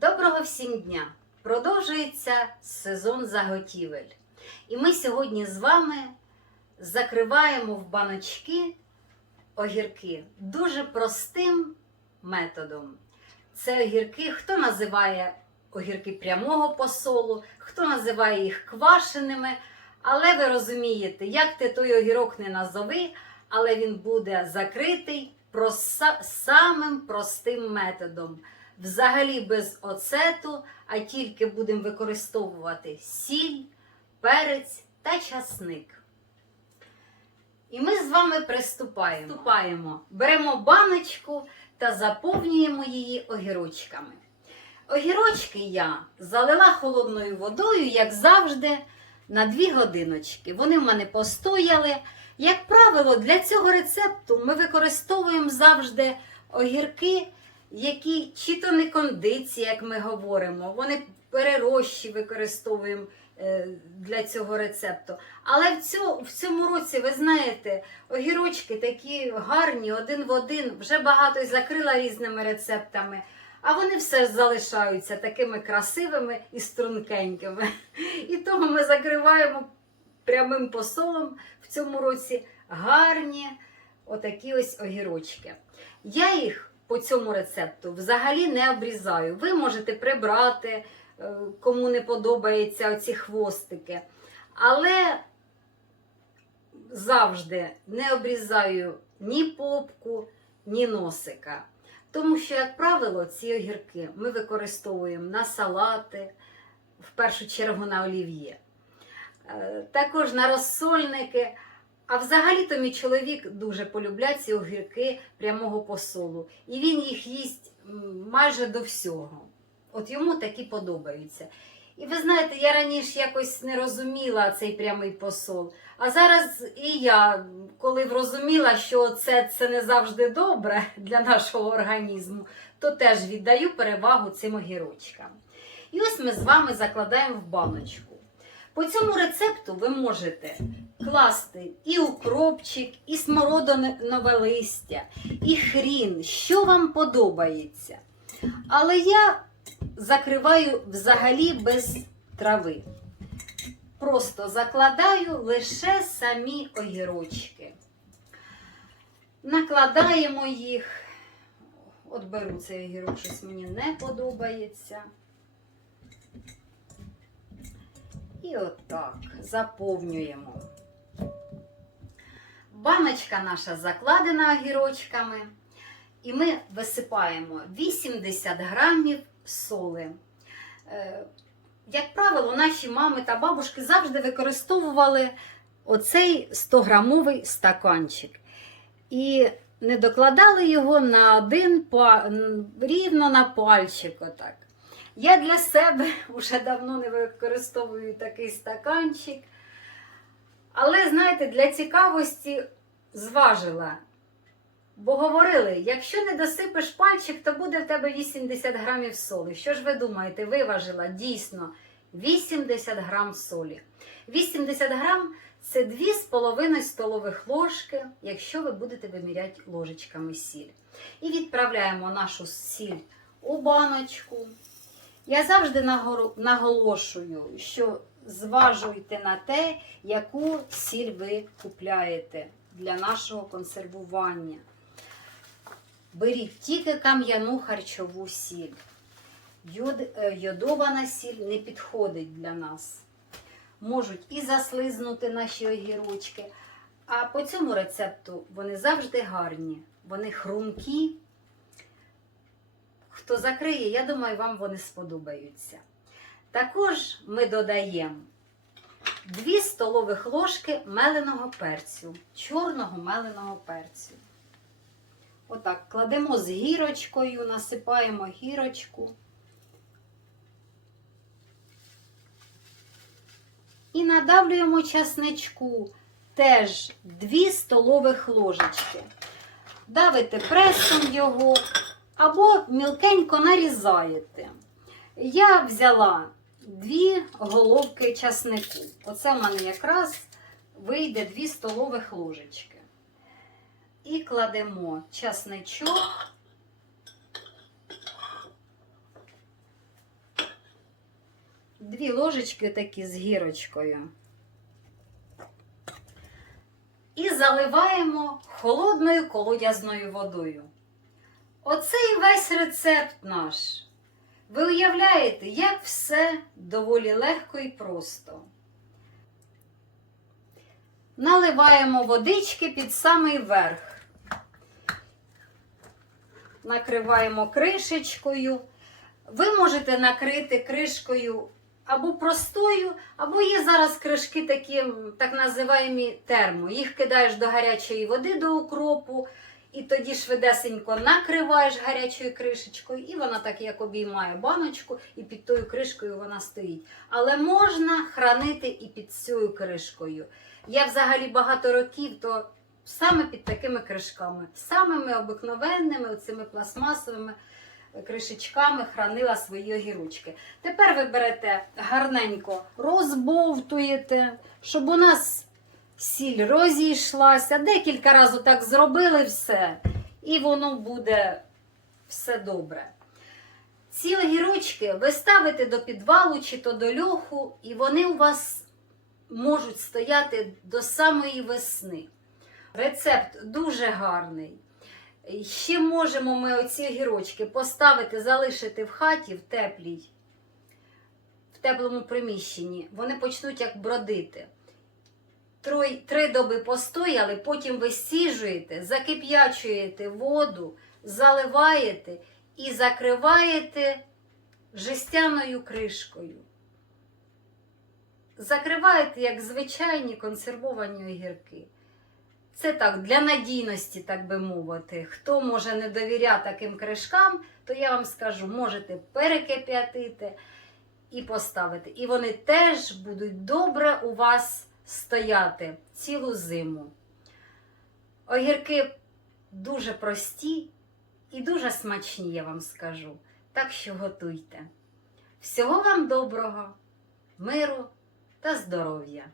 Доброго всім дня! Продовжується сезон заготівель. І ми сьогодні з вами закриваємо в баночки огірки дуже простим методом. Це огірки, хто називає огірки прямого посолу, хто називає їх квашеними. Але ви розумієте, як ти той огірок не назови, але він буде закритий проса- самим простим методом. Взагалі без оцету, а тільки будемо використовувати сіль, перець та часник. І ми з вами приступаємо. Приступаємо. Беремо баночку та заповнюємо її огірочками. Огірочки я залила холодною водою, як завжди, на 2 годиночки. Вони в мене постояли. Як правило, для цього рецепту ми використовуємо завжди огірки, які чи то не кондиції, як ми говоримо, вони перерощі використовуємо е, для цього рецепту. Але в, цьому, в цьому році, ви знаєте, огірочки такі гарні, один в один, вже багато закрила різними рецептами. А вони все залишаються такими красивими і стрункенькими. І тому ми закриваємо прямим посолом в цьому році гарні отакі ось огірочки. Я їх по цьому рецепту взагалі не обрізаю. Ви можете прибрати, е, кому не подобаються оці хвостики. Але завжди не обрізаю ні попку, ні носика. Тому що, як правило, ці огірки ми використовуємо на салати, в першу чергу на олів'є, Е, також на розсольники. А взагалі-то мій чоловік дуже полюбляє ці огірки прямого посолу. І він їх їсть майже до всього. От йому такі подобаються. І ви знаєте, я раніше якось не розуміла цей прямий посол. А зараз і я, коли зрозуміла, що це, це не завжди добре для нашого організму, то теж віддаю перевагу цим огірочкам. І ось ми з вами закладаємо в баночку. По цьому рецепту ви можете класти і укропчик, і смородинове листя, і хрін, що вам подобається. Але я закриваю взагалі без трави. Просто закладаю лише самі огірочки. Накладаємо їх. От беру цей огірок, щось мені не подобається. І отак заповнюємо. Баночка наша закладена огірочками. І ми висипаємо 80 грамів соли. Е, Як правило, наші мами та бабушки завжди використовували оцей 100-грамовий стаканчик. І не докладали його на один рівно на пальчик. Отак. Я для себе вже давно не використовую такий стаканчик. Але, знаєте, для цікавості зважила. Бо говорили, якщо не досипеш пальчик, то буде в тебе 80 грамів солі. Що ж ви думаєте, виважила дійсно 80 грам солі. 80 грам це 2,5 столових ложки, якщо ви будете виміряти ложечками сіль. І відправляємо нашу сіль у баночку. Я завжди наголошую, що зважуйте на те, яку сіль ви купляєте для нашого консервування. Беріть тільки кам'яну харчову сіль. Йод, е, йодована сіль не підходить для нас. Можуть і заслизнути наші огірочки. А по цьому рецепту вони завжди гарні, вони хрумкі. Хто закриє, я думаю, вам вони сподобаються. Також ми додаємо 2 столових ложки меленого перцю, чорного меленого перцю. Отак, кладемо з гірочкою, насипаємо гірочку. І надавлюємо часничку теж 2 столових ложечки. Давите пресом його або мілкенько нарізаєте. Я взяла дві головки часнику. Оце в мене якраз вийде 2 столових ложечки. І кладемо часничок дві ложечки такі з гірочкою. І заливаємо холодною колодязною водою. Оцей весь рецепт наш. Ви уявляєте, як все доволі легко і просто. Наливаємо водички під самий верх. Накриваємо кришечкою. Ви можете накрити кришкою або простою, або є зараз кришки такі, так називаємо термо. Їх кидаєш до гарячої води до укропу, і тоді швидесенько накриваєш гарячою кришечкою, і вона так як обіймає баночку, і під тою кришкою вона стоїть. Але можна хранити і під цією кришкою. Я взагалі багато років то саме під такими кришками, самими обикновенними, оцими пластмасовими кришечками хранила свої огірочки. Тепер ви берете гарненько, розбовтуєте, щоб у нас сіль розійшлася. Декілька разів так зробили все, і воно буде все добре. Ці огірочки ви ставите до підвалу чи то до льоху, і вони у вас можуть стояти до самої весни. Рецепт дуже гарний. Ще можемо ми оці огірочки поставити, залишити в хаті в теплій, в теплому приміщенні. Вони почнуть як бродити. Трой- Три доби постояли, потім ви сіжуєте, закип'ячуєте воду, заливаєте і закриваєте жестяною кришкою. Закриваєте як звичайні консервовані огірки. Це так, для надійності, так би мовити. Хто може не довіряти таким кришкам, то я вам скажу, можете перекип'ятити і поставити. І вони теж будуть добре у вас стояти цілу зиму. Огірки дуже прості і дуже смачні, я вам скажу. Так що готуйте. Всього вам доброго, миру та здоров'я!